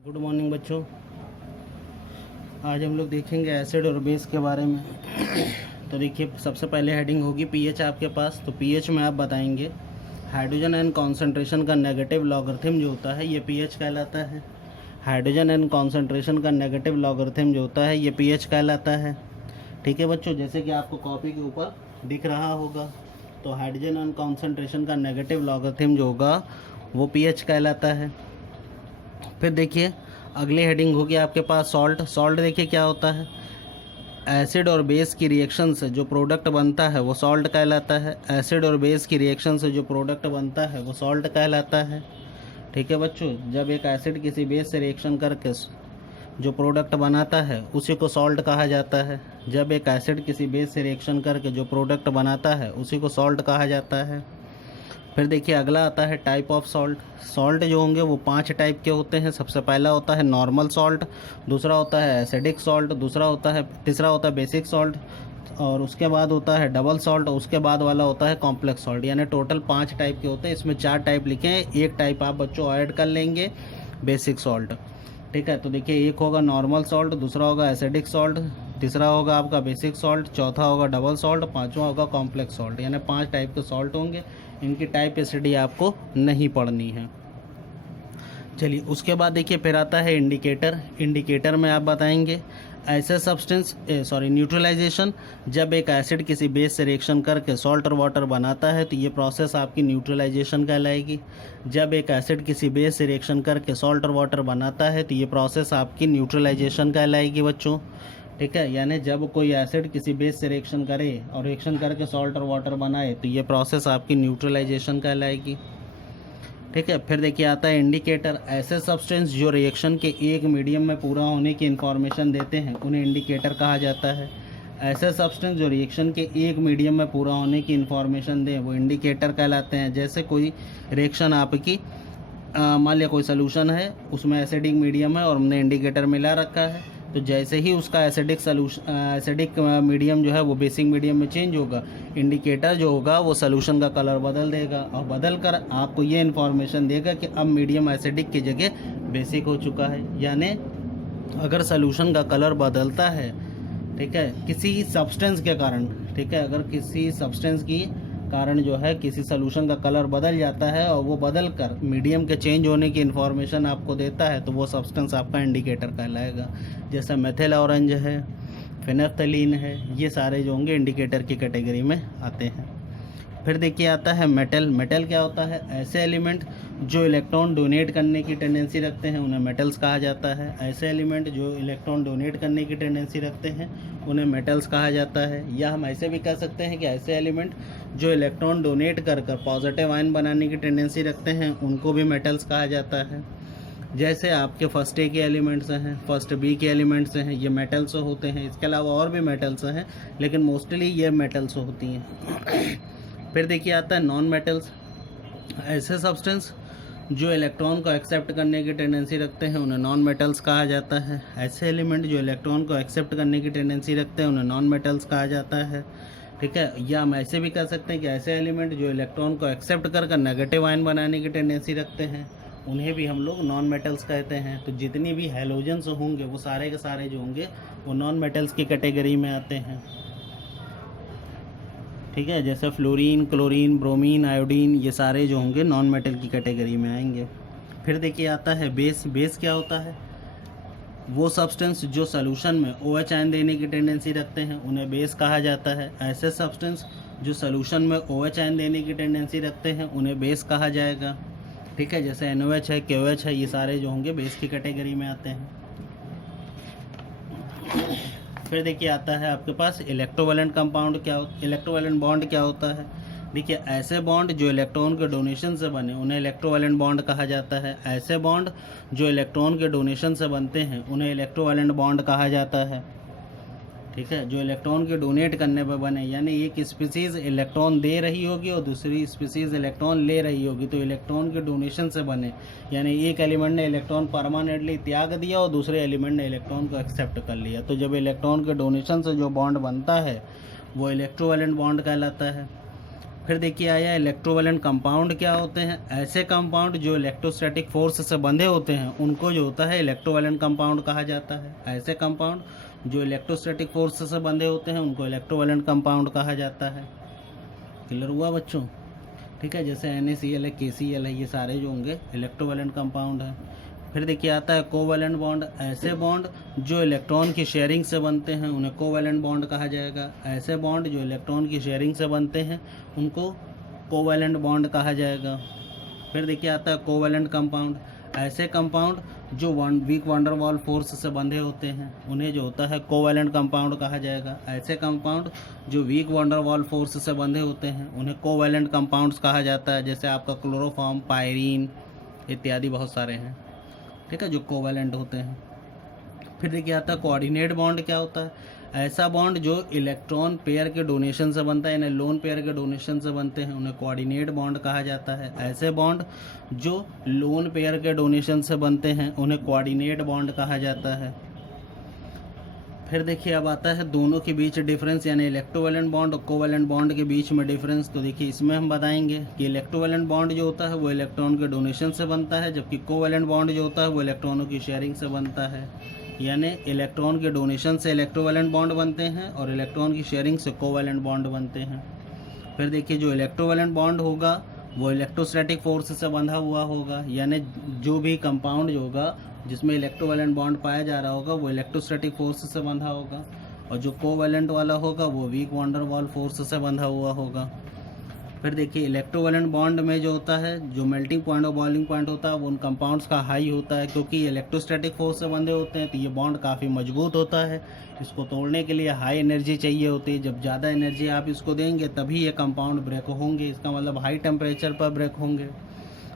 Good morning बच्चों। आज हम लोग देखेंगे एसिड और बेस के बारे में। तो देखिए, सबसे पहले हेडिंग होगी पीएच आपके पास। तो पीएच में आप बताएंगे हाइड्रोजन एन कॉन्सेंट्रेशन का नेगेटिव लॉगरिथम जो होता है ये पीएच कहलाता है। हाइड्रोजन एन कॉन्सेंट्रेशन का नेगेटिव लॉगरिथम जो होता है ये पीएच कहलाता है। ठीक है बच्चों, जैसे कि आपको कॉपी के ऊपर दिख रहा होगा। तो हाइड्रोजन एन कॉन्सेंट्रेशन का नेगेटिव लॉगरिथम जो होगा वो पीएच कहलाता है। फिर देखिए अगली हेडिंग होगी आपके पास सॉल्ट। सॉल्ट देखिए क्या होता है, एसिड और बेस की रिएक्शन से जो प्रोडक्ट बनता है वो सॉल्ट कहलाता है। एसिड और बेस की रिएक्शन से जो प्रोडक्ट बनता है वो सॉल्ट कहलाता है। ठीक है बच्चों, जब एक एसिड किसी बेस से रिएक्शन करके जो प्रोडक्ट बनाता है उसी को सॉल्ट कहा जाता है। जब एक एसिड किसी बेस से रिएक्शन करके जो प्रोडक्ट बनाता है उसी को सॉल्ट कहा जाता है। फिर देखिए अगला आता है टाइप ऑफ सॉल्ट। सॉल्ट जो होंगे वो 5 टाइप के होते हैं। सबसे पहला होता है नॉर्मल सॉल्ट, दूसरा होता है एसिडिक सॉल्ट, तीसरा होता है बेसिक सॉल्ट, और उसके बाद होता है डबल सॉल्ट, और उसके बाद वाला होता है कॉम्प्लेक्स सॉल्ट। यानी टोटल 5 टाइप के होते हैं। इसमें 4 टाइप लिखे हैं, एक टाइप आप बच्चों ऐड कर लेंगे, बेसिक सॉल्ट। ठीक है, तो देखिए एक होगा नॉर्मल सॉल्ट, दूसरा होगा एसिडिक सॉल्ट, तीसरा होगा आपका बेसिक सॉल्ट, चौथा होगा डबल सॉल्ट, पांचवा होगा कॉम्प्लेक्स सॉल्ट। यानी 5 टाइप के सॉल्ट होंगे। इनकी टाइप स्टडी आपको नहीं पढ़नी है। चलिए उसके बाद देखिए फिर आता है इंडिकेटर। इंडिकेटर में आप बताएंगे ऐसे सब्सटेंस न्यूट्रलाइजेशन। जब एक एसिड किसी बेस से रिएक्शन करके सॉल्ट और वाटर बनाता है तो ये प्रोसेस आपकी न्यूट्रलाइजेशन कहलाएगी। जब एक एसिड किसी बेस से रिएक्शन करके सॉल्ट और वाटर बनाता है तो ये प्रोसेस आपकी न्यूट्रलाइजेशन कहलाएगी बच्चों। ठीक है, यानी जब कोई एसिड किसी बेस से रिएक्शन करे और रिएक्शन करके सॉल्ट और वाटर बनाए तो ये प्रोसेस आपकी न्यूट्रलाइजेशन कहलाएगी। ठीक है, फिर देखिए आता है इंडिकेटर। ऐसे सब्सटेंस जो रिएक्शन के एक मीडियम में पूरा होने की इन्फॉर्मेशन देते हैं उन्हें इंडिकेटर कहा जाता है। ऐसे सब्सटेंस जो रिएक्शन के एक मीडियम में पूरा होने की इन्फॉर्मेशन दें वो इंडिकेटर कहलाते हैं। जैसे कोई रिएक्शन आपकी मान लिया कोई सोल्यूशन है, उसमें एसिडिक मीडियम है और हमने इंडिकेटर मिला रखा है, तो जैसे ही उसका एसिडिक मीडियम जो है वो बेसिक मीडियम में चेंज होगा, इंडिकेटर जो होगा वो सोल्यूशन का कलर बदल देगा और बदल कर आपको ये इन्फॉर्मेशन देगा कि अब मीडियम एसिडिक की जगह बेसिक हो चुका है। यानी अगर सोल्यूशन का कलर बदलता है, ठीक है, किसी सब्सटेंस के कारण, ठीक है, अगर किसी सब्सटेंस की कारण जो है किसी सोल्यूशन का कलर बदल जाता है और वो बदल कर मीडियम के चेंज होने की इन्फॉर्मेशन आपको देता है तो वो सब्सटेंस आपका इंडिकेटर कहलाएगा। जैसे मेथिल ऑरेंज है, फिनेफ्थलीन है, ये सारे जो होंगे इंडिकेटर की कैटेगरी में आते हैं। फिर देखिए आता है मेटल। मेटल क्या होता है, ऐसे एलिमेंट जो इलेक्ट्रॉन डोनेट करने की टेंडेंसी रखते हैं उन्हें मेटल्स कहा जाता है। ऐसे एलिमेंट जो इलेक्ट्रॉन डोनेट करने की टेंडेंसी रखते हैं उन्हें मेटल्स कहा जाता है। या हम ऐसे भी कह सकते हैं कि ऐसे एलिमेंट जो इलेक्ट्रॉन डोनेट कर कर पॉजिटिव आयन बनाने की टेंडेंसी रखते हैं उनको भी मेटल्स कहा जाता है। जैसे आपके फर्स्ट ए के एलिमेंट्स हैं, फर्स्ट बी के एलिमेंट्स हैं, ये मेटल्स होते हैं। इसके अलावा और भी मेटल्स हैं लेकिन मोस्टली ये मेटल्स होती हैं। फिर देखिए आता है नॉन मेटल्स। ऐसे सब्सटेंस जो इलेक्ट्रॉन को एक्सेप्ट करने की टेंडेंसी रखते हैं उन्हें नॉन मेटल्स कहा जाता है। ऐसे एलिमेंट जो इलेक्ट्रॉन को एक्सेप्ट करने की टेंडेंसी रखते हैं उन्हें नॉन मेटल्स कहा जाता है। ठीक है, या हम ऐसे भी कह सकते हैं कि ऐसे एलिमेंट जो इलेक्ट्रॉन को एक्सेप्ट कर नेगेटिव आयन बनाने की टेंडेंसी रखते हैं उन्हें भी हम लोग नॉन मेटल्स कहते हैं। तो जितनी भी हैलोजेंस होंगे वो सारे के सारे जो होंगे वो नॉन मेटल्स की कैटेगरी में आते हैं। ठीक है, जैसे फ्लोरीन, क्लोरीन, ब्रोमीन, आयोडीन, ये सारे जो होंगे नॉन मेटल की कैटेगरी में आएंगे। फिर देखिए आता है बेस। बेस क्या होता है, वो सब्सटेंस जो सॉल्यूशन में OH आयन देने की टेंडेंसी रखते हैं उन्हें बेस कहा जाता है। ऐसे सब्सटेंस जो सॉल्यूशन में OH आयन देने की टेंडेंसी रखते हैं उन्हें बेस कहा जाएगा। ठीक है, जैसे NOH है, KOH है, ये सारे जो होंगे बेस की कैटेगरी में आते हैं। फिर देखिए आता है आपके पास इलेक्ट्रोवैलेंट कंपाउंड। इलेक्ट्रोवैलेंट बॉन्ड क्या होता है, देखिए ऐसे बॉन्ड जो इलेक्ट्रॉन के डोनेशन से बने उन्हें इलेक्ट्रोवैलेंट बॉन्ड कहा जाता है। ऐसे बॉन्ड जो इलेक्ट्रॉन के डोनेशन से बनते हैं उन्हें इलेक्ट्रोवैलेंट बॉन्ड कहा जाता है। ठीक है, जो इलेक्ट्रॉन के डोनेट करने पर बने, यानी एक स्पीसीज़ इलेक्ट्रॉन दे रही होगी और दूसरी स्पीसीज़ इलेक्ट्रॉन ले रही होगी, तो इलेक्ट्रॉन के डोनेशन से बने, यानी एक एलिमेंट ने इलेक्ट्रॉन परमानेंटली त्याग दिया और दूसरे एलिमेंट ने इलेक्ट्रॉन को एक्सेप्ट कर लिया, तो जब इलेक्ट्रॉन के डोनेशन से जो बॉन्ड बनता है वो इलेक्ट्रोवैलेंट बॉन्ड कहलाता है। फिर देखिए आया इलेक्ट्रोवैलेंट कंपाउंड क्या होते हैं। ऐसे कंपाउंड जो इलेक्ट्रोस्टैटिक फोर्स से बंधे होते हैं उनको जो होता है इलेक्ट्रोवैलेंट कंपाउंड कहा जाता है। ऐसे कंपाउंड जो इलेक्ट्रोस्टैटिक फोर्स से बंधे होते हैं उनको इलेक्ट्रोवैलेंट कंपाउंड कहा जाता है। क्लियर हुआ बच्चों? ठीक है, जैसे NaCl है, KCl है, ये सारे जो होंगे इलेक्ट्रोवैलेंट कंपाउंड है। फिर देखिए आता है कोवैलेंट बॉन्ड। ऐसे बॉन्ड जो इलेक्ट्रॉन की शेयरिंग से बनते हैं उन्हें कोवैलेंट बॉन्ड कहा जाएगा। ऐसे बॉन्ड जो इलेक्ट्रॉन की शेयरिंग से बनते हैं उनको कोवैलेंट बॉन्ड कहा जाएगा। फिर देखिए आता है कोवैलेंट कंपाउंड। ऐसे कंपाउंड जो वीक वंडर वॉल फोर्स से बंधे होते हैं उन्हें जो होता है कोवैलेंट कंपाउंड कहा जाएगा। ऐसे कंपाउंड जो वीक वंडर वॉल फोर्स से बंधे होते हैं उन्हें कोवैलेंट कंपाउंड्स कहा जाता है। जैसे आपका क्लोरोफॉर्म, पायरीन इत्यादि बहुत सारे हैं, ठीक है, जो कोवैलेंट होते हैं। फिर देखिए आता है कोऑर्डिनेट बॉन्ड क्या होता है। ऐसा बॉन्ड जो इलेक्ट्रॉन पेयर के डोनेशन से बनता है, यानी लोन पेयर के डोनेशन से बनते हैं, उन्हें कोऑर्डिनेट बॉन्ड कहा जाता है। ऐसे बॉन्ड जो लोन पेयर के डोनेशन से बनते हैं उन्हें कोऑर्डिनेट बॉन्ड कहा जाता है। फिर देखिए अब आता है दोनों के बीच डिफरेंस, यानी इलेक्ट्रोवैलेंट बॉन्ड और कोवैलेंट बॉन्ड के बीच में डिफरेंस। तो देखिए इसमें हम बताएंगे कि इलेक्ट्रोवैलेंट बॉन्ड जो होता है वो इलेक्ट्रॉन के डोनेशन से बनता है, जबकि कोवैलेंट बॉन्ड जो होता है वो इलेक्ट्रॉनों की शेयरिंग से बनता है। यानी इलेक्ट्रॉन के डोनेशन से इलेक्ट्रोवैलेंट बॉन्ड बनते हैं और इलेक्ट्रॉन की शेयरिंग से कोवैलेंट बॉन्ड बनते हैं। फिर देखिए जो इलेक्ट्रोवैलेंट बॉन्ड होगा वो इलेक्ट्रोस्टैटिक फोर्स से बंधा हुआ होगा, यानी जो भी कंपाउंड जो होगा जिसमें इलेक्ट्रोवैलेंट बॉन्ड पाया जा रहा होगा वो इलेक्ट्रोस्टैटिक फोर्स से बंधा होगा, और जो कोवैलेंट वाला होगा वो वीक वंडर वॉल फोर्स से बंधा हुआ होगा। फिर देखिए इलेक्ट्रोवैलेंट बॉन्ड में जो होता है जो मेल्टिंग पॉइंट और बॉइलिंग पॉइंट होता है वो उन कंपाउंड्स का हाई होता है, क्योंकि इलेक्ट्रोस्टैटिक फोर्स से बंधे होते हैं तो ये बॉन्ड काफ़ी मजबूत होता है। इसको तोड़ने के लिए हाई एनर्जी चाहिए होती है। जब ज़्यादा एनर्जी आप इसको देंगे तभी ये कंपाउंड ब्रेक होंगे, इसका मतलब हाई टेम्परेचर पर ब्रेक होंगे।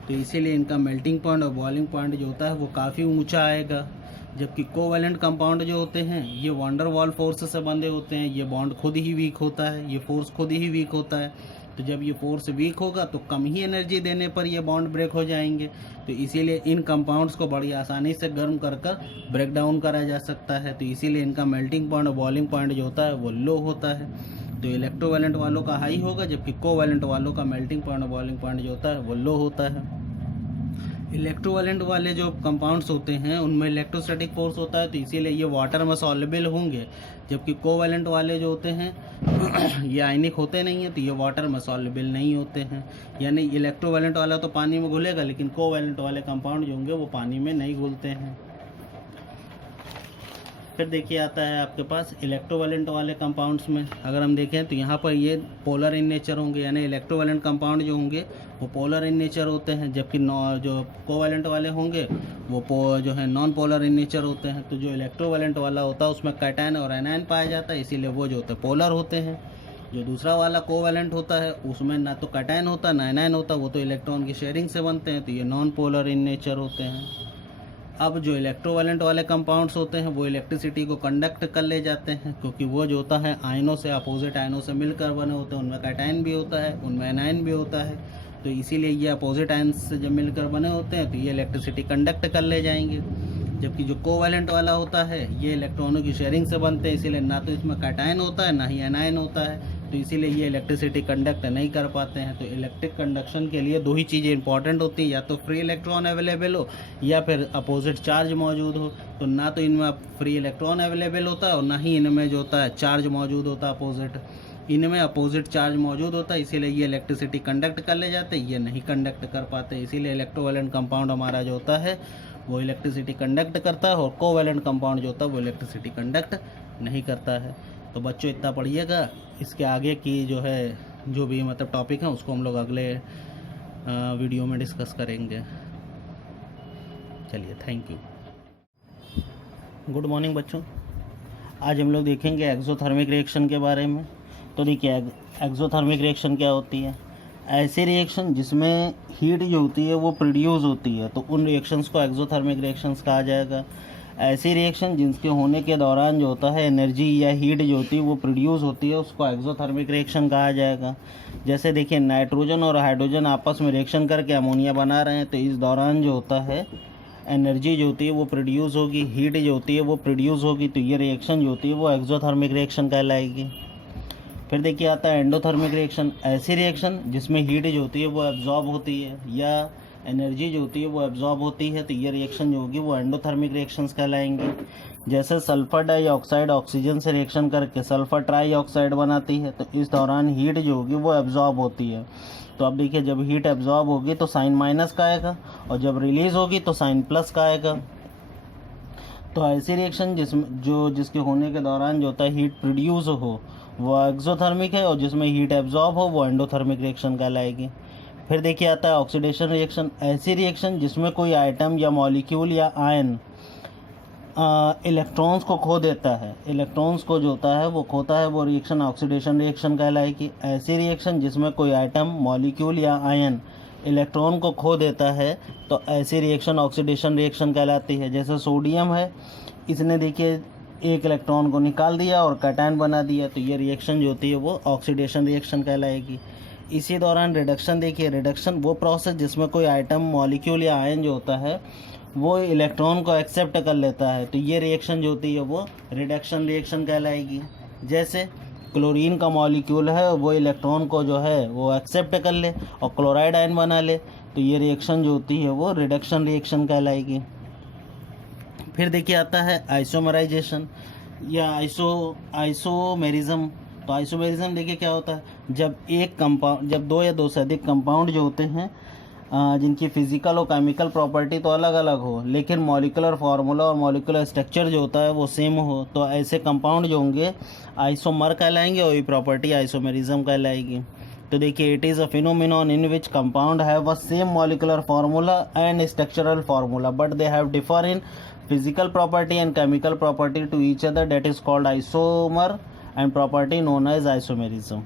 तो इसीलिए इनका मेल्टिंग पॉइंट और बॉइलिंग पॉइंट जो होता है वो काफ़ी ऊँचा आएगा। जबकि कोवैलेंट कंपाउंड जो होते हैं ये वंडर वॉल फोर्स से बंधे होते हैं, ये बॉन्ड खुद ही वीक होता है, ये फोर्स खुद ही वीक होता है। तो जब ये फोर्स वीक होगा तो कम ही एनर्जी देने पर ये बॉन्ड ब्रेक हो जाएंगे। तो इसीलिए इन कंपाउंड्स को बड़ी आसानी से गर्म कर ब्रेक डाउन करा जा सकता है। तो इसीलिए इनका मेल्टिंग पॉइंट और बॉइलिंग पॉइंट जो होता है वो लो होता है। तो इलेक्ट्रोवैलेंट वालों का हाई होगा, जबकि कोवैलेंट वालों का मेल्टिंग पॉइंट और बॉइलिंग पॉइंट जो होता है वो लो होता है। इलेक्ट्रोवैलेंट वाले जो कंपाउंड्स होते हैं उनमें इलेक्ट्रोस्टैटिक फोर्स होता है, तो इसीलिए ये वाटर में सॉल्युबल होंगे, जबकि कोवैलेंट वाले जो होते हैं ये आयनिक होते नहीं हैं, तो ये वाटर में सॉल्युबल नहीं होते हैं। यानी इलेक्ट्रोवैलेंट वाला तो पानी में घुलेगा, लेकिन कोवैलेंट वाले कंपाउंड जो होंगे वो पानी में नहीं घुलते हैं। फिर देखिए आता है आपके पास इलेक्ट्रोवैलेंट वाले कंपाउंड्स में अगर हम देखें तो यहाँ पर ये पोलर इन नेचर होंगे, यानी इलेक्ट्रोवैलेंट कंपाउंड जो होंगे वो पोलर इन नेचर होते हैं, जबकि जो कोवैलेंट वाले होंगे वो जो है नॉन पोलर इन नेचर होते हैं। तो जो इलेक्ट्रोवैलेंट वाला होता है उसमें कैटायन और एनायन पाया जाता है, इसीलिए वो जो होते हैं पोलर होते हैं। जो दूसरा वाला कोवैलेंट होता है उसमें ना तो कैटायन होता ना एनायन होता, वो तो इलेक्ट्रॉन की शेयरिंग से बनते हैं, तो ये नॉन पोलर इन नेचर होते हैं। अब जो इलेक्ट्रोवैलेंट वाले कंपाउंड्स होते हैं वो इलेक्ट्रिसिटी को कंडक्ट कर ले जाते हैं, क्योंकि वो जो होता है आयनों से अपोजिट आयनों से मिलकर बने होते हैं। उनमें कैटायन भी होता है, उनमें एनायन भी होता है, तो इसीलिए ये अपोजिट आयन्स से जब मिलकर बने होते हैं तो ये इलेक्ट्रिसिटी कंडक्ट कर ले जाएंगे। जबकि जो कोवैलेंट वाला होता है ये इलेक्ट्रॉनों की शेयरिंग से बनते हैं, इसीलिए ना तो इसमें कैटायन होता है ना ही एनायन होता है, तो इसीलिए ये इलेक्ट्रिसिटी कंडक्ट नहीं कर पाते हैं। तो इलेक्ट्रिक कंडक्शन के लिए दो ही चीज़ें इंपॉर्टेंट होती हैं, या तो फ्री इलेक्ट्रॉन अवेलेबल हो या फिर अपोजिट चार्ज मौजूद हो। तो ना तो इनमें फ्री इलेक्ट्रॉन अवेलेबल होता है और ना ही इनमें जो होता है चार्ज मौजूद होता है अपोजिट। इनमें अपोजिट चार्ज मौजूद होता है, इसीलिए ये इलेक्ट्रिसिटी कंडक्ट कर ले जाते हैं, ये नहीं कंडक्ट कर पाते। इसीलिए इलेक्ट्रोवैलेंट कंपाउंड हमारा जो होता है वो इलेक्ट्रिसिटी कंडक्ट करता है, और कोवैलेंट कंपाउंड जो होता है वो इलेक्ट्रिसिटी कंडक्ट नहीं करता है। तो बच्चों इतना पढ़िएगा, इसके आगे की जो है जो भी मतलब टॉपिक है उसको हम लोग अगले वीडियो में डिस्कस करेंगे। चलिए, थैंक यू। गुड मॉर्निंग बच्चों, आज हम लोग देखेंगे एक्सोथर्मिक रिएक्शन के बारे में। तो देखिए एक्सोथर्मिक रिएक्शन क्या होती है। ऐसे रिएक्शन जिसमें हीट जो होती है वो प्रोड्यूस होती है, तो उन रिएक्शंस को एक्सोथर्मिक रिएक्शंस कहा जाएगा। ऐसी रिएक्शन जिनके होने के दौरान जो होता है एनर्जी या हीट जो होती है वो प्रोड्यूस होती है, उसको एक्सोथर्मिक रिएक्शन कहा जाएगा। जैसे देखिए नाइट्रोजन और हाइड्रोजन आपस में रिएक्शन करके अमोनिया बना रहे हैं, तो इस दौरान जो होता है एनर्जी जो होती है वो प्रोड्यूस होगी, हीट जो होती है वो प्रोड्यूस होगी, तो ये रिएक्शन जो होती है वो एक्सोथर्मिक रिएक्शन कहलाएगी। फिर देखिए आता है एंडोथर्मिक रिएक्शन, ऐसी रिएक्शन जिसमें हीट जो होती है वो एब्जॉर्ब होती है या एनर्जी जो होती है वो एब्जॉर्ब होती है, तो ये रिएक्शन जो होगी वो एंडोथर्मिक रिएक्शंस कहलाएंगी। जैसे सल्फर डाइऑक्साइड ऑक्सीजन से रिएक्शन करके सल्फर ट्राइऑक्साइड बनाती है, तो इस दौरान हीट जो होगी वो एब्जॉर्ब होती है। तो अब देखिए जब हीट एब्जॉर्ब होगी तो साइन माइनस का आएगा, और जब रिलीज होगी तो साइन प्लस का आएगा। तो ऐसी रिएक्शन जिसके होने के दौरान जो होता है हीट प्रोड्यूस हो वो एक्सोथर्मिक है, और जिसमें हीट एब्जॉर्ब हो वो एंडोथर्मिक रिएक्शन कहलाएगी। फिर देखिए आता है ऑक्सीडेशन रिएक्शन, ऐसी रिएक्शन जिसमें कोई आइटम या मॉलिक्यूल या आयन इलेक्ट्रॉन्स को खो देता है, इलेक्ट्रॉन्स को जो होता है वो खोता है, वो रिएक्शन ऑक्सीडेशन रिएक्शन कहलाएगी। ऐसी रिएक्शन जिसमें कोई आइटम मॉलिक्यूल या आयन इलेक्ट्रॉन को खो देता है, तो ऐसी रिएक्शन ऑक्सीडेशन रिएक्शन कहलाती है। जैसे सोडियम है, इसने देखिए एक इलेक्ट्रॉन को निकाल दिया और कैटायन बना दिया, तो ये रिएक्शन जो होती है वो ऑक्सीडेशन रिएक्शन कहलाएगी। इसी दौरान रिडक्शन, देखिए रिडक्शन वो प्रोसेस जिसमें कोई आइटम मॉलिक्यूल या आयन जो होता है वो इलेक्ट्रॉन को एक्सेप्ट कर लेता है, तो ये रिएक्शन जो होती है वो रिडक्शन रिएक्शन कहलाएगी। जैसे क्लोरीन का मॉलिक्यूल है, वो इलेक्ट्रॉन को जो है वो एक्सेप्ट कर ले और क्लोराइड आयन बना ले, तो ये रिएक्शन जो होती है वो रिडक्शन रिएक्शन कहलाएगी। फिर देखिए आता है आइसोमराइजेशन या आइसोमेरिज्म। तो आइसोमेरिज्म देखिए क्या होता है, जब दो या दो से अधिक कंपाउंड जो होते हैं जिनकी फिजिकल और केमिकल प्रॉपर्टी तो अलग अलग हो, लेकिन मॉलिक्यूलर फार्मूला और मॉलिक्यूलर स्ट्रक्चर जो होता है वो सेम हो, तो ऐसे कंपाउंड जो होंगे आइसोमर कहलाएंगे और ये प्रॉपर्टी आइसोमेरिज्म कहलाएगी। तो देखिए it is a phenomenon in which compound have a same molecular formula and structural formula but they have differ in physical property and chemical property to each other, that is called isomer and property known as isomerism.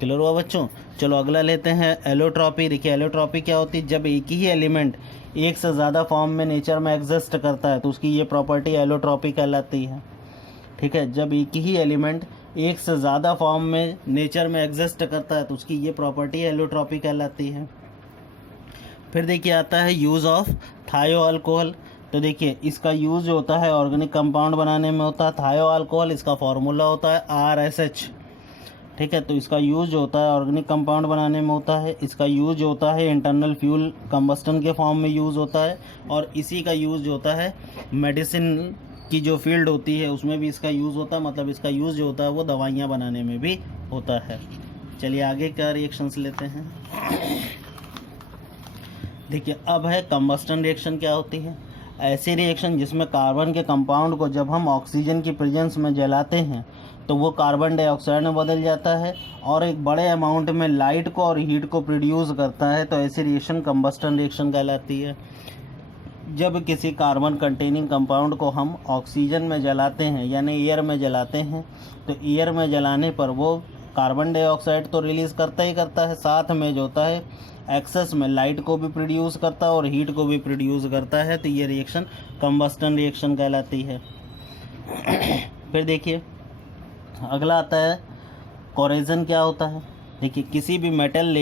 Clear हुआ बच्चों? चलो अगला लेते हैं allotropy. देखिए allotropy क्या होती है, जब एक ही एलिमेंट एक से ज़्यादा फॉर्म में नेचर में एग्जिस्ट करता है तो उसकी ये प्रॉपर्टी एलोट्रॉपी कहलाती है। ठीक है, जब एक ही एलिमेंट एक से ज़्यादा फॉर्म में नेचर में एग्जिस्ट करता है तो उसकी ये प्रॉपर्टी एलोट्रॉपी कहलाती है। फिर देखिए आता है यूज़ ऑफ थायो अल्कोहल। तो देखिए इसका यूज़ जो होता है ऑर्गेनिक कंपाउंड बनाने में होता है। थायो अल्कोहल इसका फॉर्मूला होता है RSH। ठीक है, तो इसका यूज़ जो होता है ऑर्गेनिक कंपाउंड बनाने में होता है। इसका यूज़ जो होता है इंटरनल फ्यूल कंबस्टन के फॉर्म में यूज़ होता है, और इसी का यूज़ जो होता है मेडिसिन की जो फील्ड होती है उसमें भी इसका यूज़ होता है, मतलब इसका यूज़ जो होता है वो दवाइयाँ बनाने में भी होता है। चलिए आगे का रिएक्शंस लेते हैं। देखिए अब है कंबस्टन रिएक्शन क्या होती है। ऐसी रिएक्शन जिसमें कार्बन के कंपाउंड को जब हम ऑक्सीजन की प्रेजेंस में जलाते हैं तो वो कार्बन डाइऑक्साइड में बदल जाता है और एक बड़े अमाउंट में लाइट को और हीट को प्रोड्यूस करता है, तो ऐसी रिएक्शन कंबस्टन रिएक्शन कहलाती है। जब किसी कार्बन कंटेनिंग कंपाउंड को हम ऑक्सीजन में जलाते हैं यानी एयर में जलाते हैं, तो एयर में जलाने पर वो कार्बन डाइऑक्साइड तो रिलीज़ करता ही करता है, साथ में जो होता है एक्सेस में लाइट को भी प्रोड्यूस करता है और हीट को भी प्रोड्यूस करता है, तो ये रिएक्शन कंबस्टन रिएक्शन कहलाती है। फिर देखिए अगला आता है कोरेजन क्या होता है। देखिए किसी भी मेटल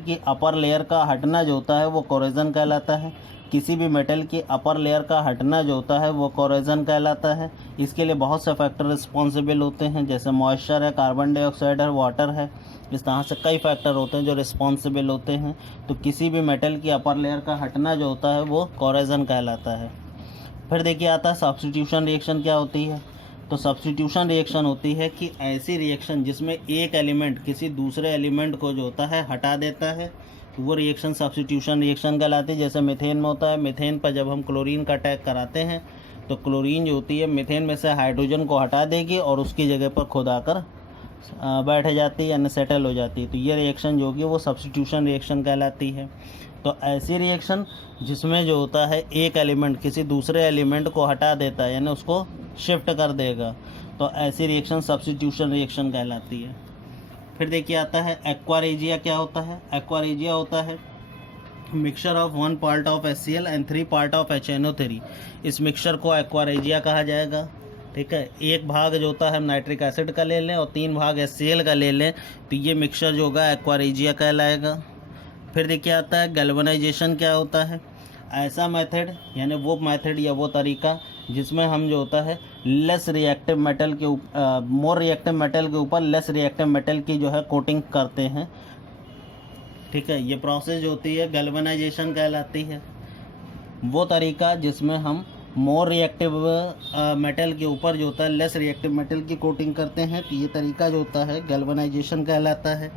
की अपर लेयर का हटना जो होता है वो कोरेजन कहलाता है। किसी भी मेटल की अपर लेयर का हटना जो होता है वो कोरेजन कहलाता है। इसके लिए बहुत से फैक्टर रिस्पॉन्सिबल होते हैं, जैसे मॉइस्चर है, कार्बन डाइऑक्साइड है, वाटर है, इस तरह से कई फैक्टर होते हैं जो रिस्पॉन्सिबल होते हैं। तो किसी भी मेटल की अपर लेयर का हटना जो होता है वो कोरेजन कहलाता है। फिर देखिए आता है सब्स्टिट्यूशन रिएक्शन क्या होती है। तो सब्स्टिट्यूशन रिएक्शन होती है कि ऐसी रिएक्शन जिसमें एक एलिमेंट किसी दूसरे एलिमेंट को जो होता है हटा देता है, तो वो रिएक्शन सब्स्टिट्यूशन रिएक्शन कहलाती है। जैसे मीथेन में होता है, मीथेन पर जब हम क्लोरीन का अटैक कराते हैं तो क्लोरीन जो होती है मीथेन में से हाइड्रोजन को हटा देगी और उसकी जगह पर खुद आकर बैठ जाती है यानी सेटल हो जाती है, तो ये रिएक्शन जो होगी वो सब्स्टिट्यूशन रिएक्शन कहलाती है। तो ऐसी रिएक्शन जिसमें जो होता है एक एलिमेंट किसी दूसरे एलिमेंट को हटा देता है यानी उसको शिफ्ट कर देगा, तो ऐसी रिएक्शन सब्स्टिट्यूशन रिएक्शन कहलाती है। फिर देखिए आता है एक्वारेजिया क्या होता है। एक्वारेजिया होता है mixture of 1 part of HCl and 3 part of HNO3। इस मिक्सचर को एक्वारेजिया कहा जाएगा। ठीक है, एक भाग जो होता है हम नाइट्रिक एसिड का ले लें और 3 भाग HCl का ले लें, तो ये मिक्सचर जो होगा एक्वारेजिया कहलाएगा। फिर देखिए आता है गैल्वेनाइजेशन क्या होता है। ऐसा मेथड यानी वो मेथड या वो तरीका जिसमें हम जो होता है लेस रिएक्टिव मेटल के मोर रिएक्टिव मेटल के ऊपर लेस रिएक्टिव मेटल की जो है कोटिंग करते हैं। ठीक है, ये प्रोसेस जो होती है गैल्वेनाइजेशन कहलाती है। वो तरीका जिसमें हम मोर रिएक्टिव मेटल के ऊपर जो होता है लेस रिएक्टिव मेटल की कोटिंग करते हैं, तो ये तरीका जो होता है गैल्वेनाइजेशन कहलाता है।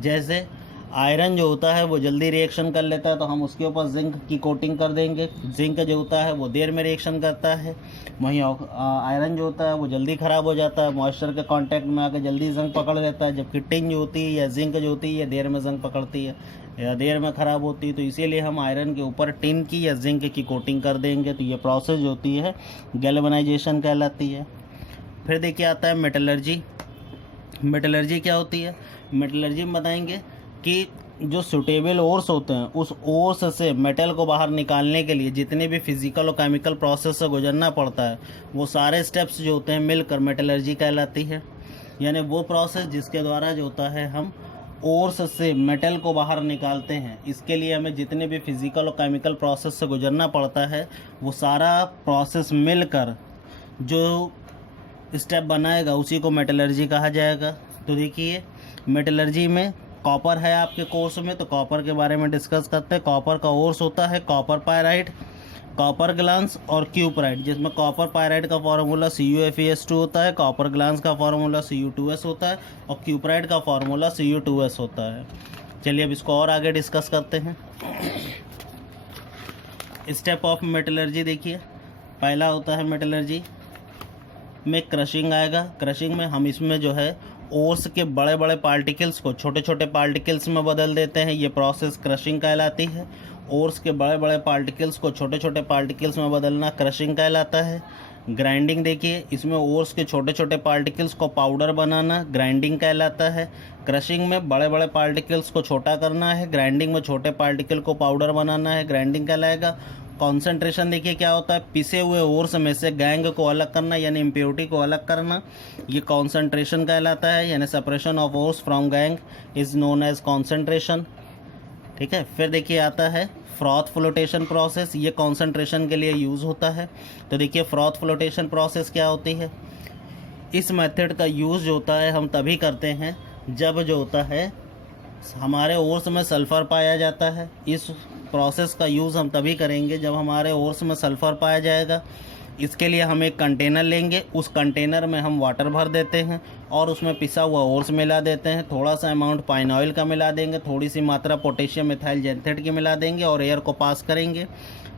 जैसे आयरन जो होता है वो जल्दी रिएक्शन कर लेता है, तो हम उसके ऊपर जिंक की कोटिंग कर देंगे। जिंक जो होता है वो देर में रिएक्शन करता है। वहीं आयरन जो होता है वो जल्दी ख़राब हो जाता है, मॉइस्चर के कांटेक्ट में आकर जल्दी जंग पकड़ लेता है। जबकि टिन जो होती है या जिंक जो होती है देर में जंग पकड़ती है या देर में ख़राब होती है, तो इसीलिए हम आयरन के ऊपर टिन की या जिंक की कोटिंग कर देंगे। तो ये प्रोसेस जो होती है गैल्वेनाइजेशन कहलाती है। फिर देखिए आता है मेटलर्जी। मेटलर्जी क्या होती है? मेटलर्जी में बताएंगे कि जो सुटेबल ओर्स होते हैं उस ओर्स से मेटल को बाहर निकालने के लिए जितने भी फिजिकल और केमिकल प्रोसेस से गुजरना पड़ता है, वो सारे स्टेप्स जो होते हैं मिलकर मेटलर्जी कहलाती है। यानी वो प्रोसेस जिसके द्वारा जो होता है हम ओर्स से मेटल को बाहर निकालते हैं, इसके लिए हमें जितने भी फिजिकल और केमिकल प्रोसेस से गुजरना पड़ता है, वो सारा प्रोसेस मिलकर जो स्टेप बनाएगा उसी को मेटलर्जी कहा जाएगा। तो देखिए मेटलर्जी में कॉपर है आपके कोर्स में, तो कॉपर के बारे में डिस्कस करते हैं। कॉपर का ओर्स होता है कॉपर पायराइट, कॉपर ग्लांस और क्यूपराइट, जिसमें कॉपर पायराइट का फार्मूला CuFeS2 होता है, कॉपर ग्लांस का फार्मूला Cu2S होता है और क्यूपराइट का फार्मूला Cu2S होता है। चलिए अब इसको और आगे डिस्कस करते हैं। स्टेप ऑफ मेटलर्जी देखिए, पहला होता है मेटलर्जी में क्रशिंग आएगा। क्रशिंग में हम इसमें जो है ओर्स के बड़े बड़े पार्टिकल्स को छोटे छोटे पार्टिकल्स में बदल देते हैं, ये प्रोसेस क्रशिंग कहलाती है। ओर्स के बड़े बड़े पार्टिकल्स को छोटे छोटे पार्टिकल्स में बदलना क्रशिंग कहलाता है। ग्राइंडिंग देखिए, इसमें ओर्स के छोटे छोटे पार्टिकल्स को पाउडर बनाना ग्राइंडिंग कहलाता है। क्रशिंग में बड़े बड़े पार्टिकल्स को छोटा करना है, ग्राइंडिंग में छोटे पार्टिकल को पाउडर बनाना है, ग्राइंडिंग कहलाएगा। कॉन्सेंट्रेशन देखिए क्या होता है, पिसे हुए ओर्स में से गैंग को अलग करना यानी इम्प्योरिटी को अलग करना, ये कॉन्सेंट्रेशन कहलाता है। यानी separation of ores from gangue is known as concentration. ठीक है, फिर देखिए आता है फ्रॉथ फ्लोटेशन प्रोसेस, ये कॉन्सेंट्रेशन के लिए यूज़ होता है। तो देखिए फ्रॉथ फ्लोटेशन प्रोसेस क्या होती है। इस मेथड का यूज़ जो होता है हम तभी करते हैं जब जो होता है हमारे ओर्स में सल्फ़र पाया जाता है। इस प्रोसेस का यूज़ हम तभी करेंगे जब हमारे ओर्स में सल्फ़र पाया जाएगा। इसके लिए हम एक कंटेनर लेंगे, उस कंटेनर में हम वाटर भर देते हैं और उसमें पिसा हुआ ओर्स मिला देते हैं, थोड़ा सा अमाउंट पाइन ऑयल का मिला देंगे, थोड़ी सी मात्रा पोटेशियम मिथाइल जेंथेट की मिला देंगे और एयर को पास करेंगे।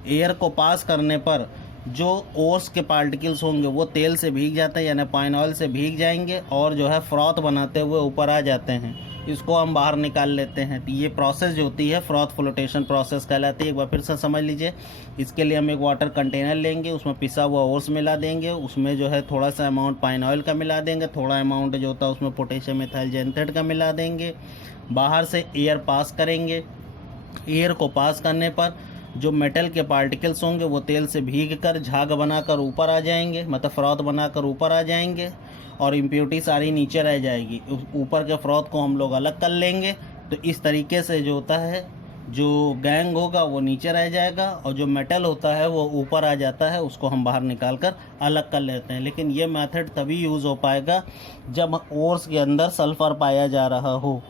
एयर को पास करने पर जो ओर्स के पार्टिकल्स होंगे वो तेल से भीग जाते हैं यानी पाइन ऑयल से भीग जाएंगे और जो है फ्रॉथ बनाते हुए ऊपर आ जाते हैं, इसको हम बाहर निकाल लेते हैं। तो ये प्रोसेस जो होती है फ्रॉथ फ्लोटेशन प्रोसेस कहलाती है। एक बार फिर से समझ लीजिए, इसके लिए हम एक वाटर कंटेनर लेंगे, उसमें पिसा हुआ ओर्स मिला देंगे, उसमें जो है थोड़ा सा अमाउंट पाइन ऑयल का मिला देंगे, थोड़ा अमाउंट जो होता है उसमें पोटेशियम मिथाइल जेंथेट का मिला देंगे, बाहर से एयर पास करेंगे। एयर को पास करने पर जो मेटल के पार्टिकल्स होंगे वो तेल से भीग कर झाग बनाकर ऊपर आ जाएंगे, मतलब फ्रॉथ बनाकर ऊपर आ जाएंगे और इम्प्योरिटी सारी नीचे रह जाएगी। ऊपर के फ्रॉथ को हम लोग अलग कर लेंगे। तो इस तरीके से जो होता है जो गैंग होगा वो नीचे रह जाएगा और जो मेटल होता है वो ऊपर आ जाता है, उसको हम बाहर निकाल कर अलग कर लेते हैं। लेकिन ये मेथड तभी यूज़ हो पाएगा जब ओर्स के अंदर सल्फ़र पाया जा रहा हो।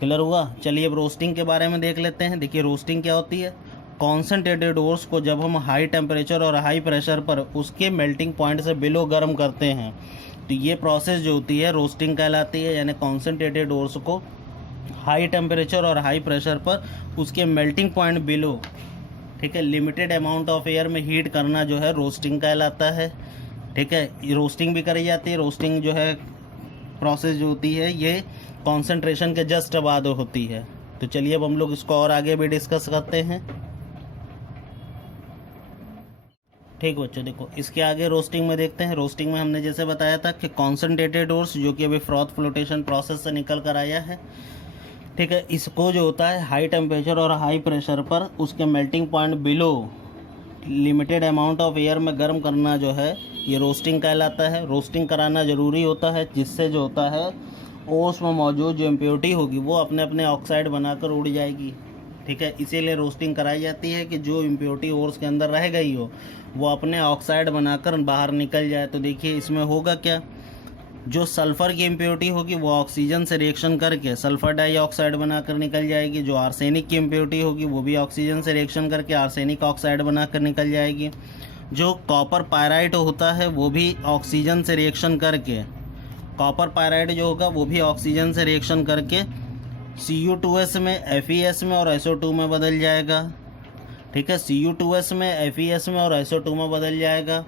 क्लियर हुआ? चलिए अब रोस्टिंग के बारे में देख लेते हैं। देखिए रोस्टिंग क्या होती है। कॉन्सेंट्रेटेड ओर्स को जब हम हाई टेम्परेचर और हाई प्रेशर पर उसके मेल्टिंग पॉइंट से बिलो गर्म करते हैं तो ये प्रोसेस जो होती है रोस्टिंग कहलाती है। यानी कॉन्सेंट्रेटेड ओर्स को हाई टेम्परेचर और हाई प्रेशर पर उसके मेल्टिंग पॉइंट बिलो, ठीक है, लिमिटेड अमाउंट ऑफ एयर में हीट करना जो है रोस्टिंग कहलाता है। ठीक है, रोस्टिंग भी करी जाती है। रोस्टिंग जो है प्रोसेस जो होती है ये कॉन्सेंट्रेशन के जस्ट बाद होती है। तो चलिए अब हम लोग इसको और आगे भी डिस्कस करते हैं। ठीक बच्चों, देखो इसके आगे रोस्टिंग में देखते हैं। रोस्टिंग में हमने जैसे बताया था कि कॉन्सेंट्रेटेड ओर्स जो कि अभी फ्रॉथ फ्लोटेशन प्रोसेस से निकल कर आया है, ठीक है, इसको जो होता है हाई टेम्परेचर और हाई प्रेशर पर उसके melting point below limited amount of air में गर्म करना जो है ये रोस्टिंग कहलाता है। रोस्टिंग कराना ज़रूरी होता है जिससे जो होता है ओर्स में मौजूद जो इम्प्योरिटी होगी वो अपने अपने ऑक्साइड बनाकर उड़ जाएगी। ठीक है, इसीलिए रोस्टिंग कराई जाती है कि जो इम्प्योरिटी ओर्स के अंदर रह गई हो वो अपने ऑक्साइड बनाकर बाहर निकल जाए। तो देखिए इसमें होगा क्या, जो सल्फ़र की इम्प्योरिटी होगी वो ऑक्सीजन से रिएक्शन करके सल्फ़र डाइऑक्साइड बनाकर निकल जाएगी। जो आर्सेनिक की इम्प्योरिटी होगी वो भी ऑक्सीजन से रिएक्शन करके आर्सेनिक ऑक्साइड बनाकर निकल जाएगी। जो कॉपर पायराइट होता है वो भी ऑक्सीजन से रिएक्शन करके, कॉपर पायराइट जो होगा वो भी ऑक्सीजन से रिएक्शन करके Cu2s में, FeS में और SO2 में बदल जाएगा। ठीक है, Cu2s में, FeS में और SO2 में बदल जाएगा।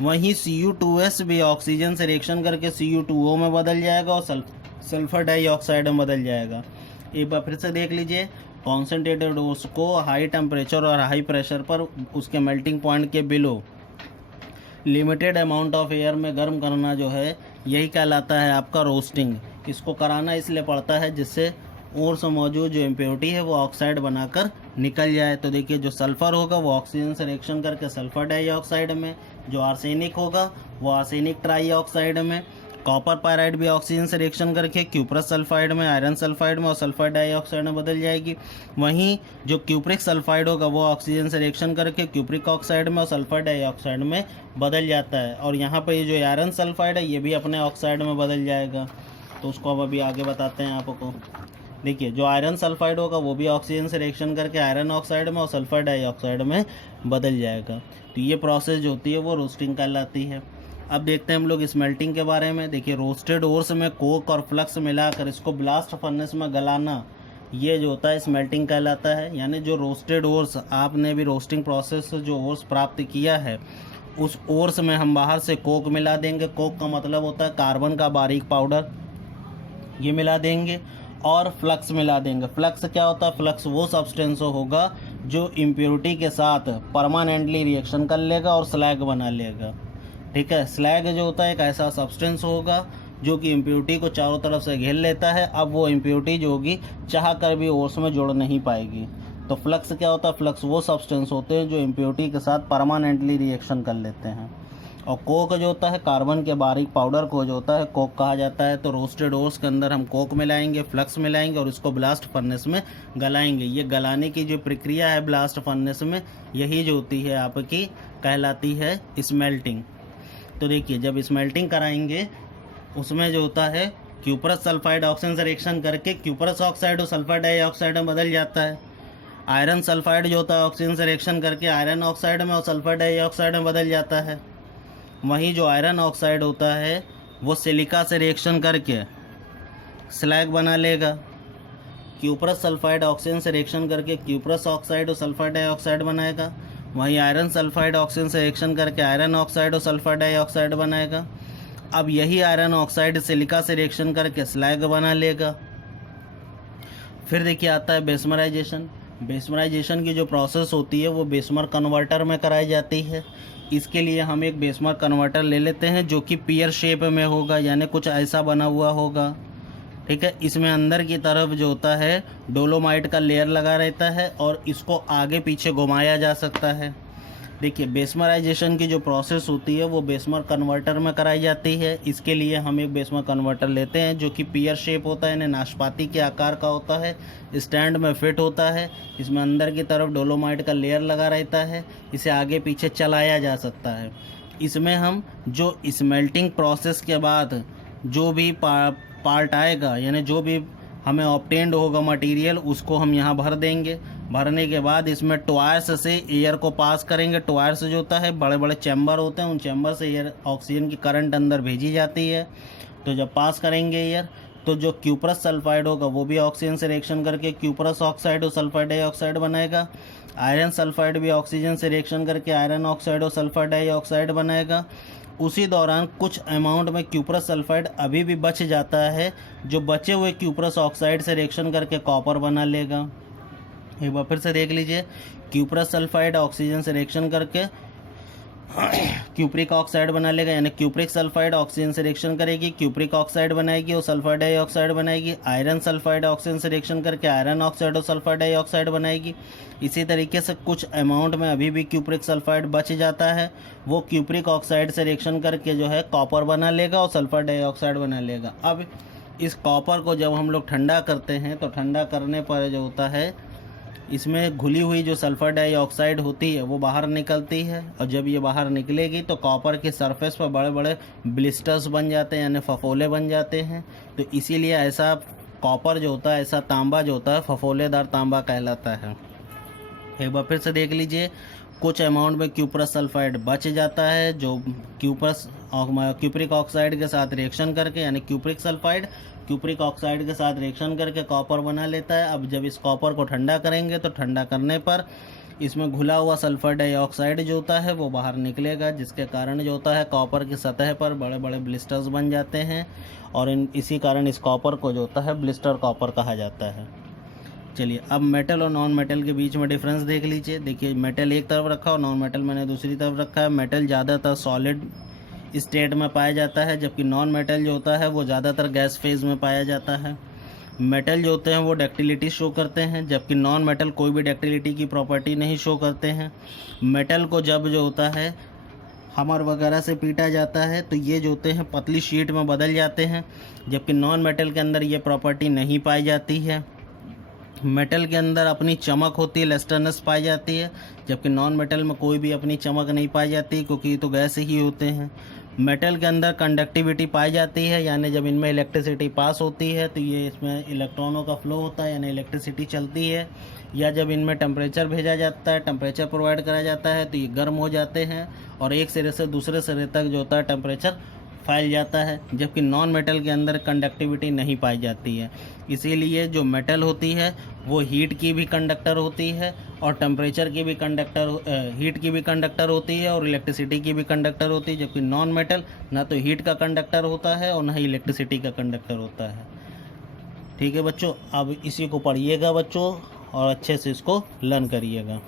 वहीं Cu2s भी ऑक्सीजन से रिएक्शन करके Cu2O में बदल जाएगा और सल्फर डाइऑक्साइड में बदल जाएगा। एक बार फिर से देख लीजिए, कॉन्सेंट्रेटेड ओर्स को हाई टेम्परेचर और हाई प्रेशर पर उसके मेल्टिंग पॉइंट के below limited amount of air में गर्म करना जो है यही कहलाता है आपका रोस्टिंग। इसको कराना इसलिए पड़ता है जिससे ओर्स मौजूद जो इम्प्योरिटी है वो ऑक्साइड बनाकर निकल जाए। तो देखिए जो सल्फ़र होगा वो ऑक्सीजन से रिएक्शन करके सल्फ़र डाइऑक्साइड में, जो आर्सेनिक होगा वो आर्सेनिक ट्राइऑक्साइड में, कॉपर पायराइड भी ऑक्सीजन से रिएक्शन करके क्यूप्रस सल्फाइड में, आयरन सल्फाइड में और सल्फर डाइऑक्साइड में बदल जाएगी। वहीं जो क्यूप्रिक सल्फाइड होगा वो ऑक्सीजन से रिएक्शन करके क्यूप्रिक ऑक्साइड में और सल्फर डाइऑक्साइड में बदल जाता है। और यहाँ पर ये जो आयरन सल्फाइड है ये भी अपने ऑक्साइड में बदल जाएगा। तो उसको अब अभी आगे बताते हैं आपको। देखिए जो आयरन सल्फाइड होगा वो भी ऑक्सीजन से रिएक्शन करके आयरन ऑक्साइड में और सल्फर डाइऑक्साइड में बदल जाएगा। तो ये प्रोसेस जो होती है वो रोस्टिंग कहलाती है। अब देखते हैं हम लोग स्मेल्टिंग के बारे में। देखिए रोस्टेड ओर्स में कोक और फ्लक्स मिलाकर इसको ब्लास्ट फर्नेस में गलाना, ये जो होता है स्मेल्टिंग कहलाता है। यानी जो रोस्टेड ओर्स, आपने भी रोस्टिंग प्रोसेस से जो ओर्स प्राप्त किया है उस ओर्स में हम बाहर से कोक मिला देंगे। कोक का मतलब होता है कार्बन का बारीक पाउडर, ये मिला देंगे और फ्लक्स मिला देंगे। फ्लक्स क्या होता है, फ्लक्स वो सब्सटेंस होगा जो इम्प्योरिटी के साथ परमानेंटली रिएक्शन कर लेगा और स्लैग बना लेगा। ठीक है, स्लैग जो होता है एक ऐसा सब्सटेंस होगा जो कि इम्प्योरिटी को चारों तरफ से घेर लेता है। अब वो इम्प्योरिटी जो होगी चाह कर भी ओर्स में जुड़ नहीं पाएगी। तो फ्लक्स क्या होता है, फ्लक्स वो सब्सटेंस होते हैं जो इम्प्योरिटी के साथ परमानेंटली रिएक्शन कर लेते हैं। और कोक जो होता है कार्बन के बारीक पाउडर को जो होता है कोक कहा जाता है। तो रोस्टेड ओर्स के अंदर हम कोक मिलाएंगे, फ्लक्स मिलाएंगे और इसको ब्लास्ट फर्नेस में गलाएंगे। ये गलाने की जो प्रक्रिया है ब्लास्ट फर्नेस में, यही जो होती है आपकी कहलाती है स्मेल्टिंग। तो देखिए जब स्मेल्टिंग कराएंगे उसमें जो होता है क्यूप्रस सल्फाइड ऑक्सीजन से रिएक्शन करके क्यूप्रस ऑक्साइड और सल्फर डाइऑक्साइड में बदल जाता है। आयरन सल्फाइड जो होता है ऑक्सीजन से रिएक्शन करके आयरन ऑक्साइड में और सल्फर डाइऑक्साइड में बदल जाता है। वहीं जो आयरन ऑक्साइड होता है वो सिलिका से रिएक्शन करके स्लैग बना लेगा। क्यूप्रस सल्फाइड ऑक्सीजन से रिएक्शन करके क्यूप्रस ऑक्साइड और सल्फर डाइऑक्साइड बनाएगा। वहीं आयरन सल्फाइड ऑक्सीजन से रिएक्शन करके आयरन ऑक्साइड और सल्फर डाइऑक्साइड बनाएगा। अब यही आयरन ऑक्साइड सिलिका से रिएक्शन करके स्लैग बना लेगा। फिर देखिए आता है बेसमराइजेशन। बेसमराइजेशन की जो प्रोसेस होती है वो बेसमर कन्वर्टर में कराई जाती है। इसके लिए हम एक बेसमर कन्वर्टर ले लेते हैं जो कि पियर शेप में होगा, यानी कुछ ऐसा बना हुआ होगा। ठीक है, इसमें अंदर की तरफ जो होता है डोलोमाइट का लेयर लगा रहता है और इसको आगे पीछे घुमाया जा सकता है। देखिए बेसमराइजेशन की जो प्रोसेस होती है वो बेसमर कन्वर्टर में कराई जाती है। इसके लिए हम एक बेसमर कन्वर्टर लेते हैं जो कि पियर शेप होता है, यानी नाशपाती के आकार का होता है, स्टैंड में फिट होता है। इसमें अंदर की तरफ डोलोमाइट का लेयर लगा रहता है, इसे आगे पीछे चलाया जा सकता है। इसमें हम जो स्मेल्टिंग प्रोसेस के बाद जो भी पार्ट आएगा, यानी जो भी हमें ऑब्टेंड होगा मटेरियल, उसको हम यहाँ भर देंगे। भरने के बाद इसमें टॉयर्स से एयर को पास करेंगे। टॉयर्स जो होता है बड़े बड़े चैम्बर होते हैं, उन चैम्बर से एयर ऑक्सीजन की करंट अंदर भेजी जाती है। तो जब पास करेंगे एयर तो जो क्यूप्रस सल्फाइड होगा वो भी ऑक्सीजन से रिएक्शन करके क्यूप्रस ऑक्साइड और सल्फर डाइऑक्साइड बनाएगा। आयरन सल्फाइड भी ऑक्सीजन से रिएक्शन करके आयरन ऑक्साइड और सल्फर डाइऑक्साइड बनाएगा। उसी दौरान कुछ अमाउंट में क्यूप्रस सल्फाइड अभी भी बच जाता है, जो बचे हुए क्यूप्रस ऑक्साइड से रिएक्शन करके कॉपर बना लेगा। एक बार फिर से देख लीजिए, क्यूप्रस सल्फाइड ऑक्सीजन से रिएक्शन करके क्यूप्रिक ऑक्साइड बना लेगा, यानी क्यूप्रिक सल्फाइड ऑक्सीजन से रिएक्शन करेगी, क्यूप्रिक ऑक्साइड बनाएगी और सल्फर डाइऑक्साइड बनाएगी। आयरन सल्फाइड ऑक्सीजन से रिएक्शन करके आयरन ऑक्साइड और सल्फर डाइऑक्साइड बनाएगी। इसी तरीके से कुछ अमाउंट में अभी भी क्यूप्रिक सल्फाइड बच जाता है, वो क्यूप्रिक ऑक्साइड से रिएक्शन करके जो है कॉपर बना लेगा और सल्फर डाइऑक्साइड बना लेगा। अब इस कॉपर को जब हम लोग ठंडा करते हैं तो ठंडा करने पर जो होता है इसमें घुली हुई जो सल्फ़र डाइऑक्साइड होती है वो बाहर निकलती है, और जब ये बाहर निकलेगी तो कॉपर के सरफेस पर बड़े बड़े ब्लिस्टर्स बन जाते हैं, यानी फफोले बन जाते हैं। तो इसीलिए ऐसा कॉपर जो होता है, ऐसा तांबा जो होता है, फफोलेदार तांबा कहलाता है। एक बार फिर से देख लीजिए, कुछ अमाउंट में क्यूप्रस सल्फाइड बच जाता है, जो क्यूप्रिक ऑक्साइड के साथ रिएक्शन करके, यानी क्यूप्रिक सल्फाइड क्यूप्रिक ऑक्साइड के साथ रिएक्शन करके कॉपर बना लेता है। अब जब इस कॉपर को ठंडा करेंगे तो ठंडा करने पर इसमें घुला हुआ सल्फर डाइऑक्साइड जो होता है वो बाहर निकलेगा, जिसके कारण जो होता है कॉपर की सतह पर बड़े बड़े ब्लिस्टर्स बन जाते हैं, और इसी कारण इस कॉपर को जो होता है ब्लिस्टर कॉपर कहा जाता है। चलिए, अब मेटल और नॉन मेटल के बीच में डिफरेंस देख लीजिए। देखिए, मेटल एक तरफ रखा और नॉन मेटल मैंने दूसरी तरफ रखा है। मेटल ज़्यादातर सॉलिड स्टेट में पाया जाता है, जबकि नॉन मेटल जो होता है वो ज़्यादातर गैस फेज में पाया जाता है। मेटल जो होते हैं वो डक्टिलिटी शो करते हैं, जबकि नॉन मेटल कोई भी डक्टिलिटी की प्रॉपर्टी नहीं शो करते हैं। मेटल को जब जो होता है हमर वगैरह से पीटा जाता है तो ये जो होते हैं पतली शीट में बदल जाते हैं, जबकि नॉन मेटल के अंदर ये प्रॉपर्टी नहीं पाई जाती है। मेटल के अंदर अपनी चमक होती है, लस्टरनेस पाई जाती है, जबकि नॉन मेटल में कोई भी अपनी चमक नहीं पाई जाती, क्योंकि ये तो गैस ही होते हैं। मेटल के अंदर कंडक्टिविटी पाई जाती है, यानी जब इनमें इलेक्ट्रिसिटी पास होती है तो ये इसमें इलेक्ट्रॉनों का फ्लो होता है, यानी इलेक्ट्रिसिटी चलती है। या जब इनमें टेम्परेचर भेजा जाता है, टेम्परेचर प्रोवाइड करा जाता है तो ये गर्म हो जाते हैं और एक सिरे से दूसरे सिरे तक जो होता है टेम्परेचर फैल जाता है, जबकि नॉन मेटल के अंदर कंडक्टिविटी नहीं पाई जाती है। इसीलिए जो मेटल होती है वो हीट की भी कंडक्टर होती है और टेम्परेचर की भी हीट की भी कंडक्टर होती है और इलेक्ट्रिसिटी की भी कंडक्टर होती है, जबकि नॉन मेटल ना तो हीट का कंडक्टर होता है और ना ही इलेक्ट्रिसिटी का कंडक्टर होता है। ठीक है बच्चों, अब इसी को पढ़िएगा बच्चों और अच्छे से इसको लर्न करिएगा।